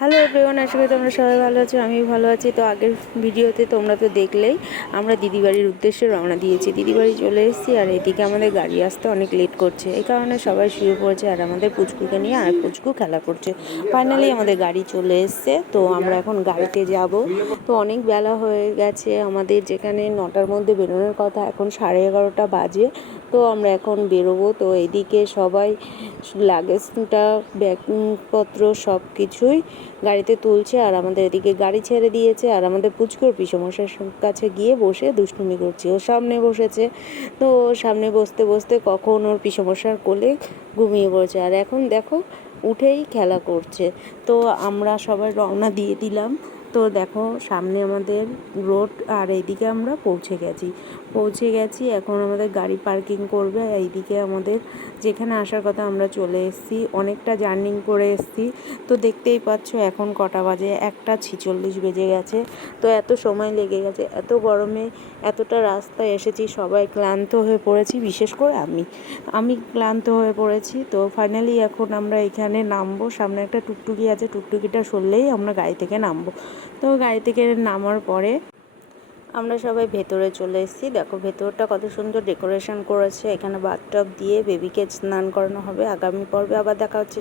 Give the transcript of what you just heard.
Hello everyone, আশা করি তোমরা সবাই ভালো আছো। আমি ভালো আছি। তো আগের ভিডিওতে তোমরা তো দেখলেই আমরা দিদিবাড়ির উদ্দেশ্যে রওনা দিয়েছি। দিদিবাড়ি চলে এসেছি আর এদিকে আমাদের গাড়ি আসতে অনেক লেট করছে, এই কারণে সবাই শুয়ে পড়েছে আর আমাদের পুচকুকে নিয়ে আর পুচকু খেলা করছে। ফাইনালি আমাদের গাড়ি চলে এসছে, তো আমরা এখন গাড়িতে যাব। তো অনেক বেলা হয়ে গেছে আমাদের, যেখানে 9টার মধ্যে বেরোনোর কথা, এখন 11:30 বাজে। তো আমরা এখন বেরোবো। তো এদিকে সবাই লাগেজটা, ব্যাগপত্র সব কিছুই গাড়িতে তুলছে আর আমাদের এদিকে গাড়ি ছেড়ে দিয়েছে। আর আমাদের পুচকুর পিসমশাইয়ের কাছে গিয়ে বসে দুষ্টুমি করছে। ও সামনে বসেছে, তো সামনে বসতে বসতে কখন ওর পিসমশার কোলে ঘুমিয়ে পড়েছে। আর এখন দেখো উঠেই খেলা করছে। তো আমরা সবাই রওনা দিয়ে দিলাম। তো দেখো সামনে আমাদের রোড আর এইদিকে আমরা পৌঁছে গেছি। এখন আমাদের গাড়ি পার্কিং করবে। এইদিকে আমাদের যেখানে আসার কথা আমরা চলে এসেছি, অনেকটা জার্নি করে এসেছি। তো দেখতেই পাচ্ছ এখন কটা বাজে, 1:46 বেজে গেছে। তো এত সময় লেগে গেছে, এত গরমে এতটা রাস্তায় এসেছি, সবাই ক্লান্ত হয়ে পড়েছি, বিশেষ করে আমি ক্লান্ত হয়ে পড়েছি। তো ফাইনালি এখন আমরা এখানে নামবো। সামনে একটা টুকটুকি আছে, টুকটুকিটা সরলেই আমরা গাড়ি থেকে নামবো। তো গাড়ি থেকে নামার পরে আমরা সবাই ভেতরে চলে এসেছি। দেখো ভেতরটা কত সুন্দর ডেকোরেশন করেছে। এখানে বাথটব দিয়ে বেবিকে স্নান করানো হবে। আগামী পর্বে আবার দেখা হচ্ছে।